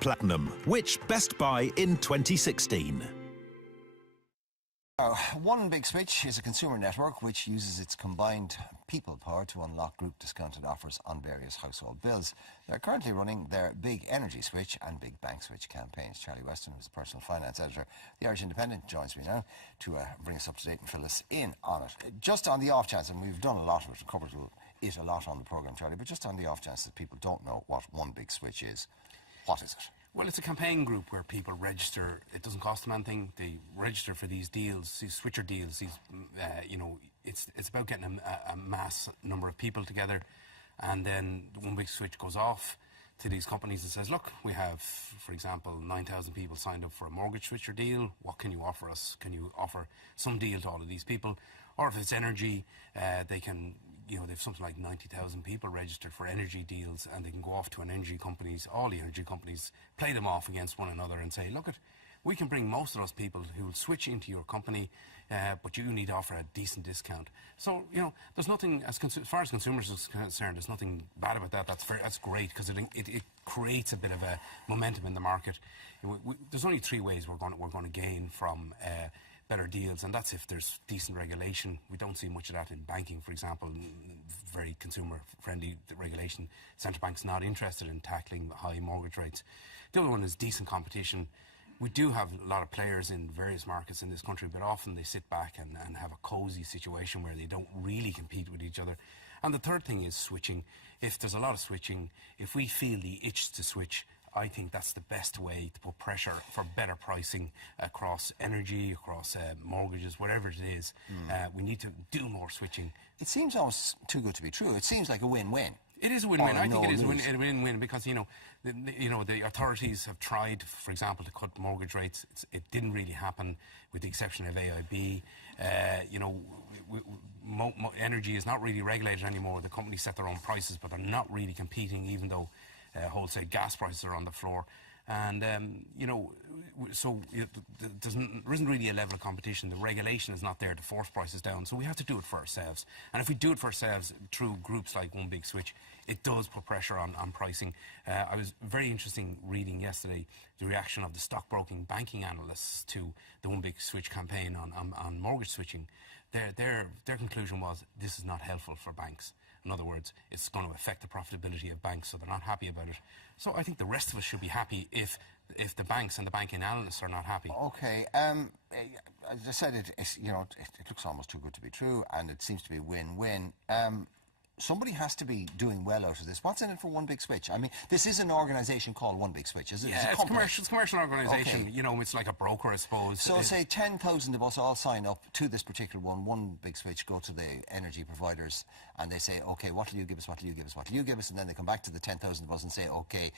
Platinum, which Best Buy in 2016. One Big Switch is a consumer network which uses its combined people power to unlock group discounted offers on various household bills. They're currently running their Big Energy Switch and Big Bank Switch campaigns. Charlie Weston, who's the personal finance editor, the Irish Independent, joins me now to bring us up to date and fill us in on it. Just on the off chance, and we've done a lot of it, covered it a lot on the programme, Charlie, but just on the off chance that people don't know what One Big Switch is, what is it? Well, it's a campaign group where people register. It doesn't cost them anything. They register for these deals, these switcher deals. These, it's about getting a mass number of people together, and then the One Big Switch goes off to these companies and says, look, we have, for example, 9,000 people signed up for a mortgage switcher deal. What can you offer us? Can you offer some deal to all of these people? Or if it's energy, they can, they've something like 90,000 people registered for energy deals, and they can go off to an energy companies, all the energy companies, play them off against one another and say, look, we can bring most of those people who will switch into your company, but you need to offer a decent discount. So, there's nothing, as far as consumers are concerned, there's nothing bad about that. That's great, because it creates a bit of a momentum in the market. There's only three ways we're going to gain from better deals, and that's if there's decent regulation. We don't see much of that in banking, for example. Very consumer-friendly regulation. Central bank's not interested in tackling high mortgage rates. The other one is decent competition. We do have a lot of players in various markets in this country, but often they sit back and have a cosy situation where they don't really compete with each other. And the third thing is switching. If there's a lot of switching, if we feel the itch to switch, I think that's the best way to put pressure for better pricing across energy, across mortgages, whatever it is. We need to do more switching. It seems almost too good to be true. It seems like a win-win. It is a win-win. I think it is a win-win because, the authorities have tried, for example, to cut mortgage rates. It didn't really happen, with the exception of AIB. Energy is not really regulated anymore. The companies set their own prices, but they're not really competing, even though wholesale gas prices are on the floor. And, so there isn't really a level of competition. The regulation is not there to force prices down. So we have to do it for ourselves. And if we do it for ourselves through groups like One Big Switch, it does put pressure on pricing. I was very interesting reading yesterday the reaction of the stockbroking banking analysts to the One Big Switch campaign on mortgage switching. Their conclusion was this is not helpful for banks. In other words, it's going to affect the profitability of banks, so they're not happy about it. So I think the rest of us should be happy if the banks and the banking analysts are not happy. Okay. As I said, it looks almost too good to be true, and it seems to be win-win. Somebody has to be doing well out of this. What's in it for One Big Switch? I mean, this is an organisation called One Big Switch, is it? Yeah, it's a commercial organisation. Okay. It's like a broker, I suppose. So say 10,000 of us all sign up to this particular One Big Switch, go to the energy providers, and they say, okay, what will you give us, what will you give us, what will you give us? And then they come back to the 10,000 of us and say, okay,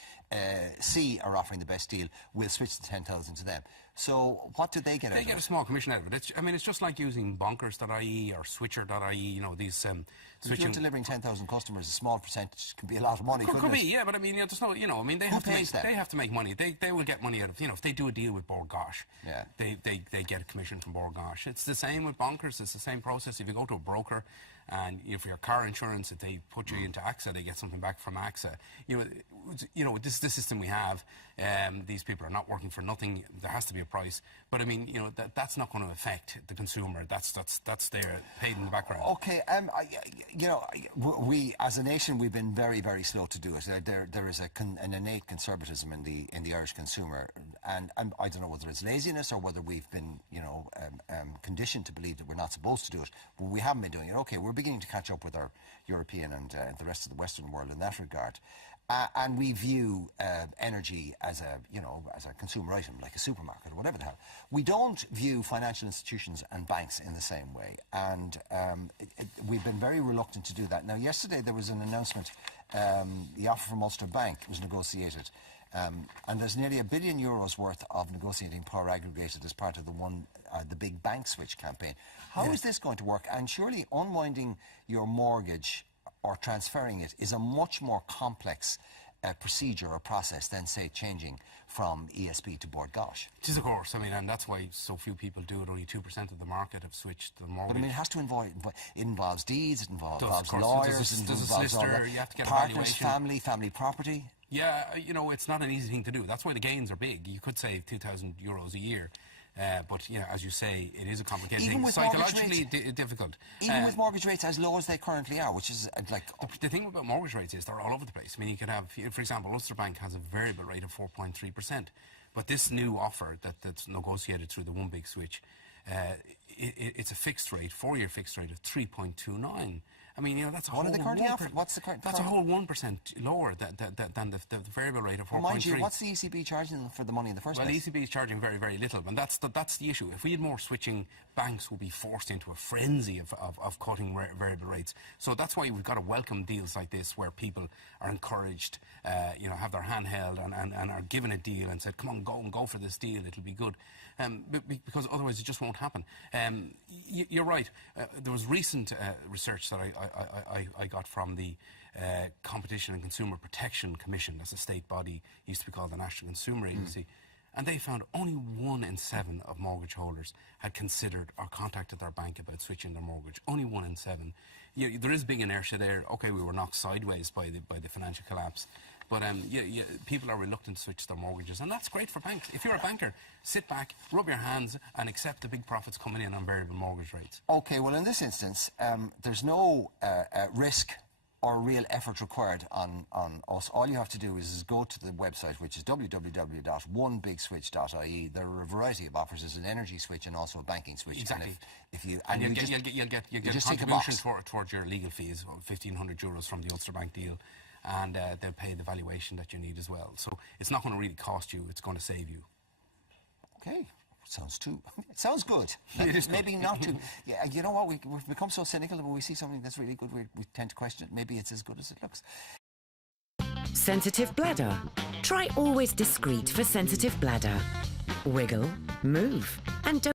C are offering the best deal, we'll switch the 10,000 to them. So what do they get out of it? They get a small commission out of it. It's just like using bonkers.ie or switcher.ie, these if you're delivering 10,000 customers, a small percentage can be a lot of money. Could be, yeah, but I mean, there's no, they have to make money. They will get money out of, if they do a deal with Bord Gáis, yeah, they get a commission from Bord Gáis. It's the same with bonkers. It's the same process. If you go to a broker and for your car insurance, if they put you into AXA, they get something back from AXA. This is the system we have. These people are not working for nothing. There has to be a price. But I mean, that's not going to affect the consumer. That's there, paid in the background. Okay. We as a nation, we've been very, very slow to do it. There is an innate conservatism in the Irish consumer, and I don't know whether it's laziness or whether we've been, conditioned to believe that we're not supposed to do it. But we haven't been doing it. Okay, we're beginning to catch up with our European and the rest of the Western world in that regard. And we view energy as a consumer item, like a supermarket or whatever the hell. We don't view financial institutions and banks in the same way, and we've been very reluctant to do that. Now, yesterday there was an announcement. The offer from Ulster Bank was negotiated, and there's nearly €1 billion worth of negotiating power aggregated as part of the Big Bank Switch campaign. How is this going to work? And surely unwinding your mortgage or transferring it is a much more complex procedure or process than, say, changing from ESB to Bord Gáis. It is, of course. I mean, and that's why so few people do it. Only 2% of the market have switched to the mortgage. But I mean, it has to involve, it involves deeds, it involves lawyers, there's a solicitor, you have to get partners, family property. Yeah, you know, it's not an easy thing to do. That's why the gains are big. You could save €2,000 a year. But, you know, as you say, it is a complicated thing. Psychologically difficult. Even with mortgage rates as low as they currently are, which is like... The thing about mortgage rates is they're all over the place. I mean, you could have, for example, Ulster Bank has a variable rate of 4.3%. But this new offer that's negotiated through the One Big Switch, it's a fixed rate, 4-year fixed rate of 3.29. I mean, you know, that's a what whole... are they currently offering? What's the current... That's a whole 1% lower than the variable rate of 4.3. Mind you, what's the ECB charging them for the money in the first place? Well, the ECB is charging very, very little, and that's the issue. If we had more switching, banks would be forced into a frenzy of cutting variable rates. So that's why we've got to welcome deals like this, where people are encouraged, you know, have their hand held and are given a deal and said, come on, go for this deal, it'll be good. Because otherwise it just won't happen. You're right. There was recent research that I got from the Competition and Consumer Protection Commission. That's a state body, used to be called the National Consumer Agency. And they found only 1 in 7 of mortgage holders had considered or contacted their bank about switching their mortgage. Only 1 in 7. There is big inertia there. Okay, we were knocked sideways by the financial collapse. But people are reluctant to switch their mortgages, and that's great for banks. If you're a banker, sit back, rub your hands, and accept the big profits coming in on variable mortgage rates. Okay, well, in this instance, there's no risk or real effort required on us. All you have to do is go to the website, which is www.onebigswitch.ie. There are a variety of offers. There's an energy switch and also a banking switch. Exactly. And you'll get a contribution towards your legal fees, €1,500 from the Ulster Bank deal. And they'll pay the valuation that you need as well. So it's not going to really cost you, it's going to save you. Okay. It sounds good. Maybe not too... Yeah, you know what, we've become so cynical that when we see something that's really good, we tend to question it. Maybe it's as good as it looks. Sensitive bladder. Try Always Discreet for sensitive bladder. Wiggle, move, and don't